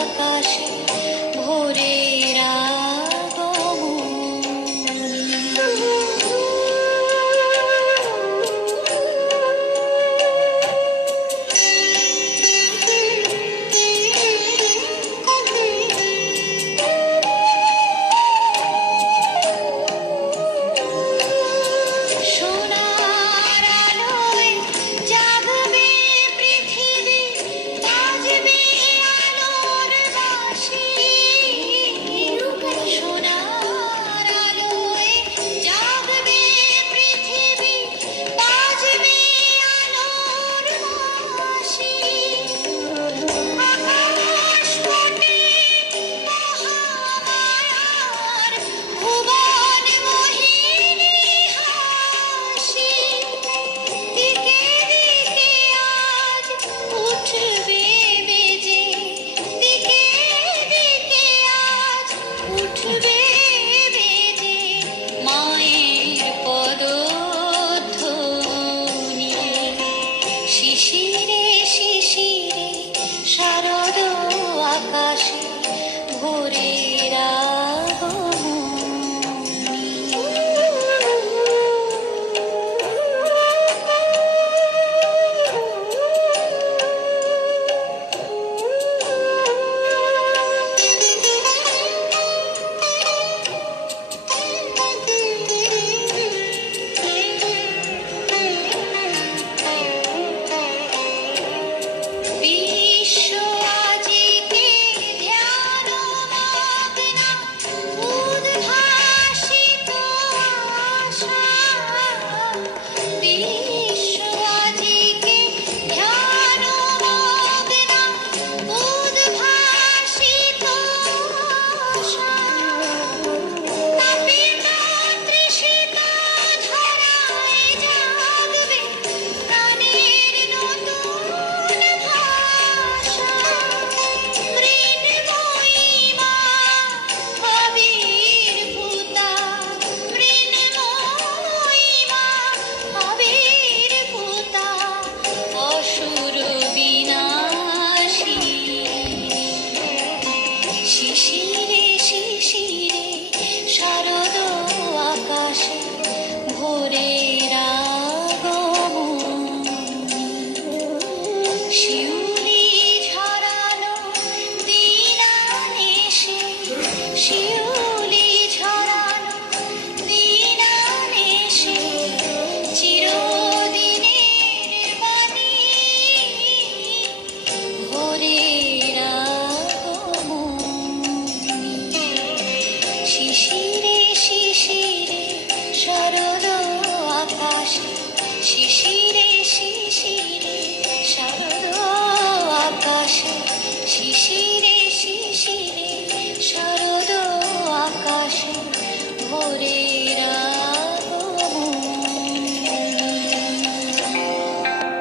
আকাশে ভোরের আগমনী। সোনার আলোয় জাগবে পৃথিবী, বাজবে আলোর বাঁশি। সোনার আলোয় জাগবে পৃথিবী, বাজবে আলোর বাঁশি। আকাশ পটে মহামায়ার ভুবন মোহিনী হাসি। দিকে দিকে আজ উঠবে বেজে, দিকে দিকে আজ উঠবে বেজে মায়ের পদধ্বনি। শিশিরে শিশিরে শারদ আকাশে ভোরের আগমনী। বিশ্ব আজিকে ধ্যান মগ্না, উদ্ভাসিত আশা। বিশ্ব আজিকে ধ্যান মগ্না, উদ্ভাসিত আশা। তাপিত তৃষিত ধরায় জাগবে প্রাণের নতুন ভাষা। মৃন্ময়ী মা আবির্ভূতা, মৃন্ময়ী মা আবির্ভূতা, অসুর বিনাশিনী। শিশিরে শিশিরে শারদ আকাশে ভোরের আগমনী। শিউলি ঝরানো দিনানেশে, শিউলি ঝরানো দিনানেশে চিরদিনের বাণী। ভোরের আগমনী। শিশিরে শিশিরে শারদ আকাশে, শিশিরে শিশিরে শারদ আকাশে, শিশিরে শিশিরে শারদ আকাশে ভোরে